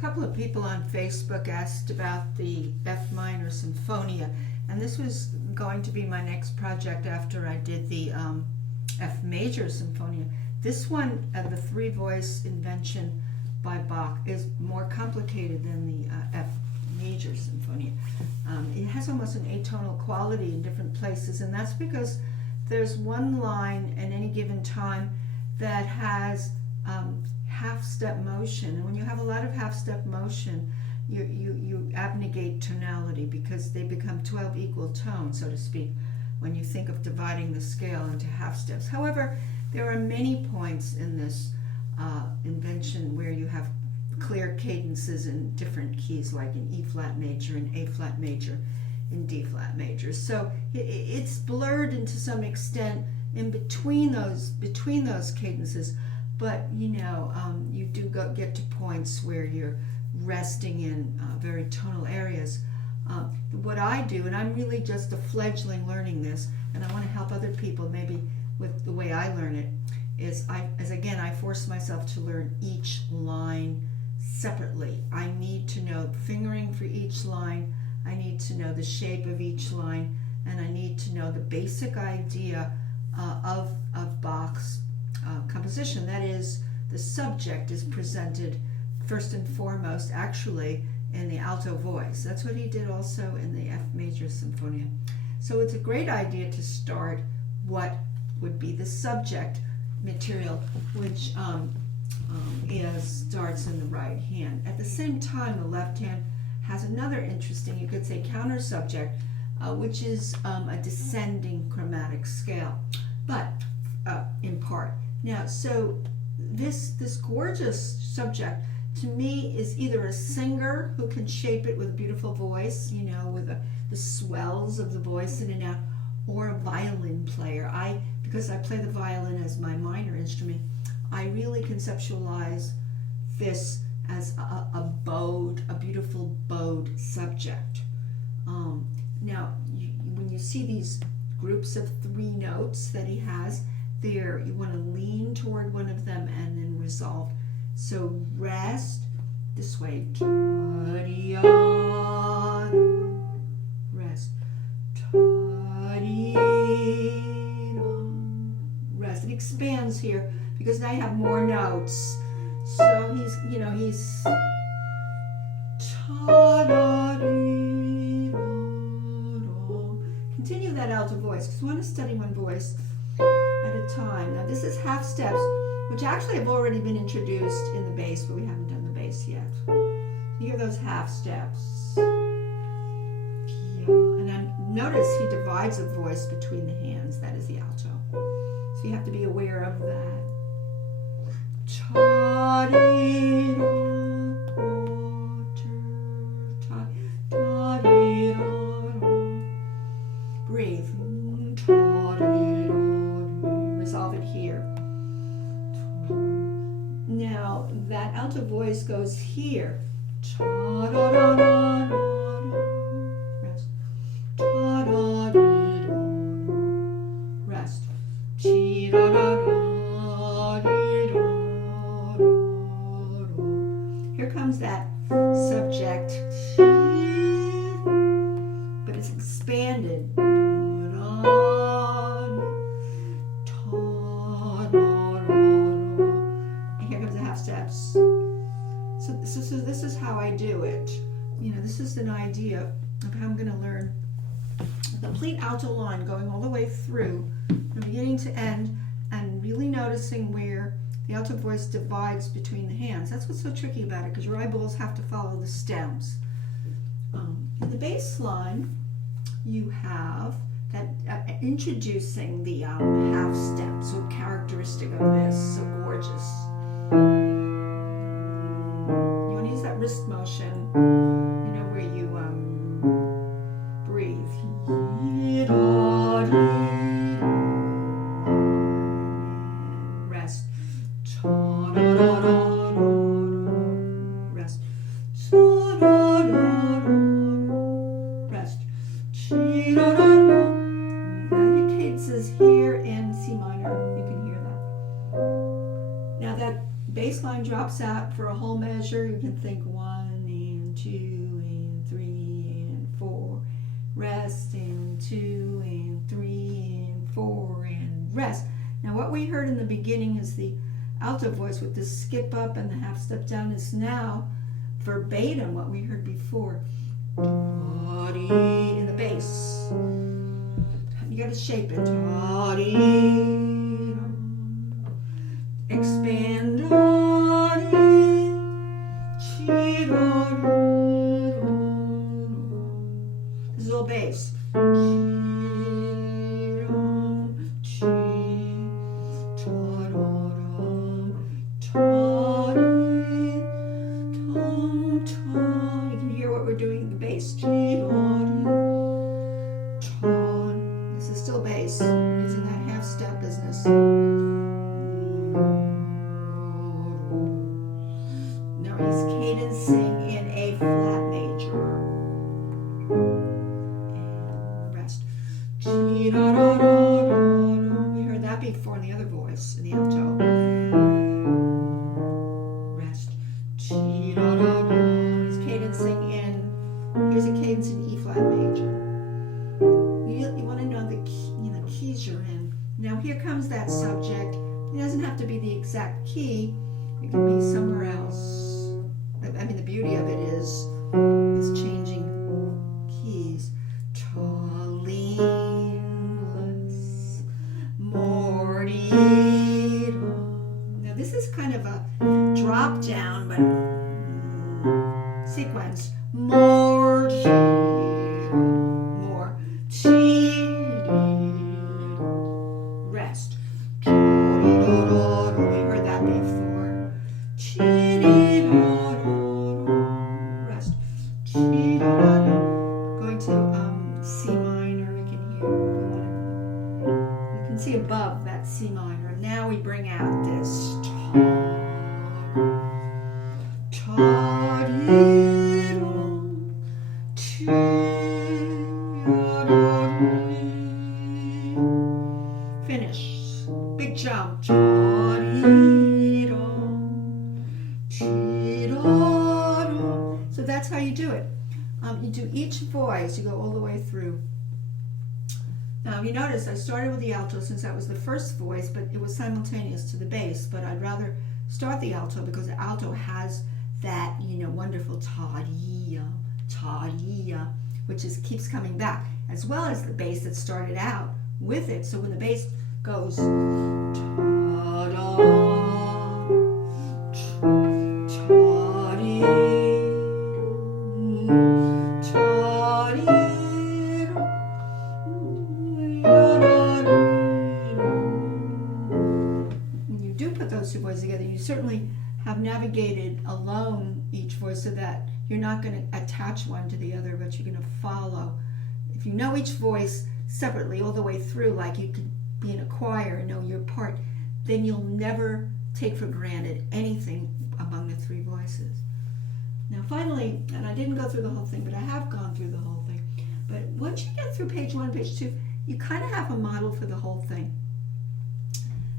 A couple of people on Facebook asked about the F minor Sinfonia, and this was going to be my next project after I did the F major Sinfonia. This one, the three-voice invention by Bach, is more complicated than the F major Sinfonia. It has almost an atonal quality in different places, and that's because there's one line at any given time that has half-step motion, and when you have a lot of half-step motion, you abnegate tonality because they become 12 equal tones, so to speak, when you think of dividing the scale into half steps. However, there are many points in this invention where you have clear cadences in different keys, like in E flat major and A flat major and D flat major. So it's blurred into some extent in between those cadences, but you do get to points where you're resting in very tonal areas. What I do, and I'm really just a fledgling learning this, and I want to help other people maybe with the way I learn it, is I force myself to learn each line separately. I need to know fingering for each line, I need to know the shape of each line, and I need to know the basic idea of Bach's composition. That is, the subject is presented first and foremost actually in the alto voice. That's what he did also in the F major Sinfonia. So it's a great idea to start what would be the subject material, which starts in the right hand. At the same time, the left hand has another interesting, you could say, counter subject, which is a descending chromatic scale, but in part. Now, so this gorgeous subject to me is either a singer who can shape it with a beautiful voice, with the swells of the voice in and out, or a violin player. Because I play the violin as my minor instrument, I really conceptualize this as a beautiful bowed subject. Now, when you see these groups of three notes that he has there, you want to lean toward one of them and then resolve. So rest this way, rest, rest. It expands here because now you have more notes. So he's continue that alto voice because we want to study one voice at a time. Now this is half steps, which actually have already been introduced in the bass, but we haven't done the bass yet. You hear those half steps. And then notice he divides a voice between the hands. That is the alto. So you have to be aware of that. Breathe. Resolve it here. Now that alto voice goes here. Rest. Rest. Here comes that subject, but it's expanded. Steps. So this is how I do it. This is an idea of how I'm going to learn a complete alto line going all the way through from beginning to end, and really noticing where the alto voice divides between the hands. That's what's so tricky about it, because your eyeballs have to follow the stems. In the bass line, you have that introducing the half step, so characteristic of this, so gorgeous. You want to use that wrist motion, where you breathe. Rest. Rest. Rest. Now your cadences here in C minor, you can hear that. Now that bass line drops out for a whole measure, you can think 1, rest, and 2 and 3 and 4 and rest. Now what we heard in the beginning is the alto voice with the skip up and the half step down is now verbatim what we heard before. In the bass. You gotta shape it. Expand. This is all bass. You can hear what we're doing in the bass. This is still bass. I'm using that half step business. Now he's cadencing in A flat major. And rest. We heard that before in the other voice, in the alto. Rest. He's cadencing in, here's a cadence in E flat major. You want to know the key, the keys you're in. Now here comes that subject. It doesn't have to be the exact key. It can be somewhere else. I mean, the beauty of it is changing keys. Tolinus, mordido. Now this is kind of a drop down, but sequence. Rest. We heard that before. Rest. Going to C minor. We can hear. You can see above that C minor. Now we bring out this. Finish. Big jump. So that's how you do it. You do each voice, you go all the way through. Now you notice I started with the alto since that was the first voice, but it was simultaneous to the bass, but I'd rather start the alto because the alto has that, wonderful ta-dia, which keeps coming back, as well as the bass that started out with it. So when the bass goes ta-da, when you do put those two voices together, you certainly have navigated alone each voice so that you're not going to attach one to the other, but you're going to follow. If you know each voice separately all the way through, like you could be in a choir and know your part, then you'll never take for granted anything among the three voices. Now finally, and I didn't go through the whole thing, but I have gone through the whole thing, but once you get through page 1, page 2, you kind of have a model for the whole thing,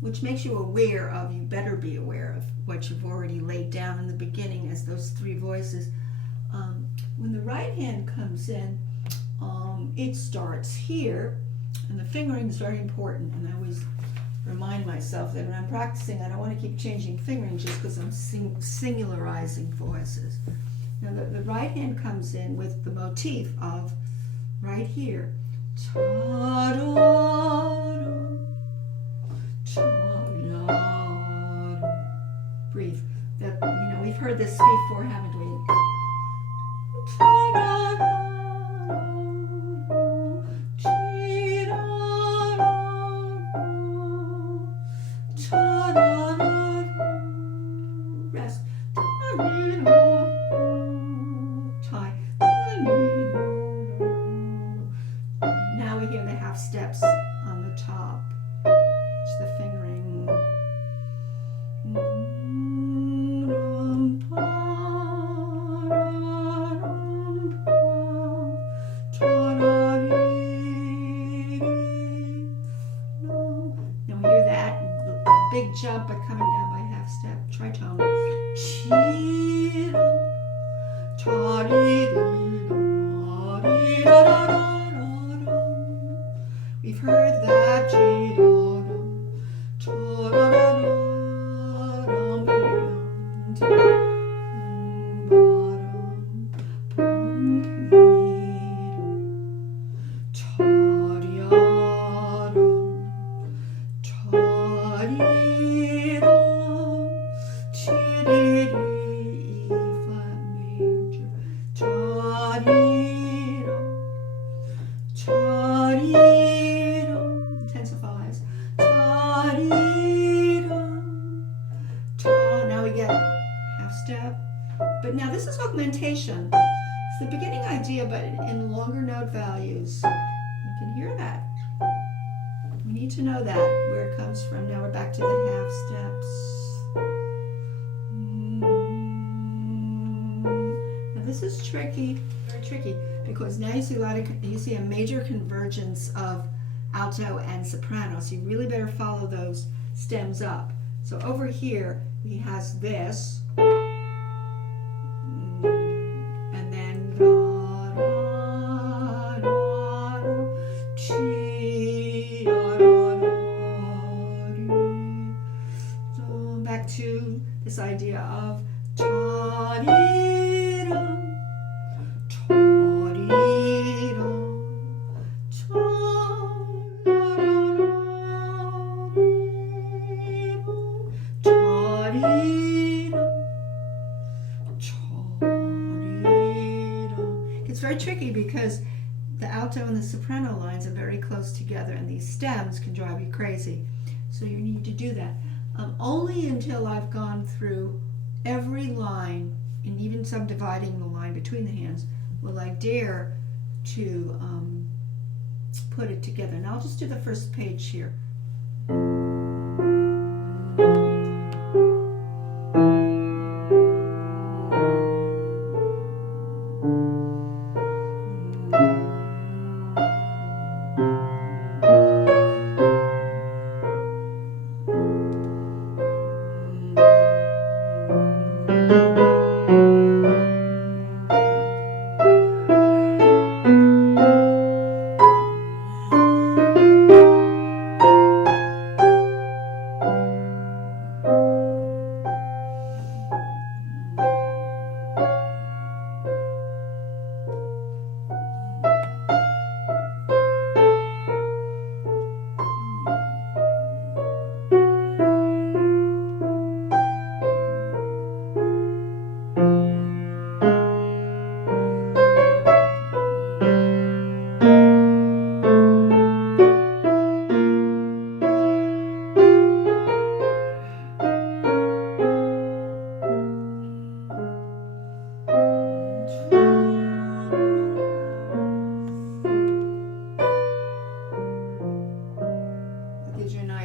which makes you aware of, you better be aware of what you've already laid down in the beginning as those three voices. When the right hand comes in, it starts here, and the fingering is very important, and I always remind myself that when I'm practicing, I don't want to keep changing fingering just because I'm singularizing voices. Now the right hand comes in with the motif of right here. Breathe. That, we've heard this before, haven't we? Rest. Now we hear the half steps on the top. It's the fingering. Now this is augmentation. It's the beginning idea, but in longer note values. You can hear that. We need to know that, where it comes from. Now we're back to the half steps. Now this is tricky, very tricky, because now you see a major convergence of alto and soprano, so you really better follow those stems up. So over here he has this, and then so back to this idea of it's very tricky because the alto and the soprano lines are very close together, and these stems can drive you crazy. So you need to do that. Only until I've gone through every line, and even subdividing the line between the hands, will I dare to put it together. Now I'll just do the first page here.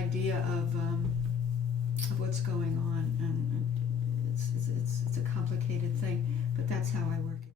Idea of what's going on, and it's a complicated thing, but that's how I work it.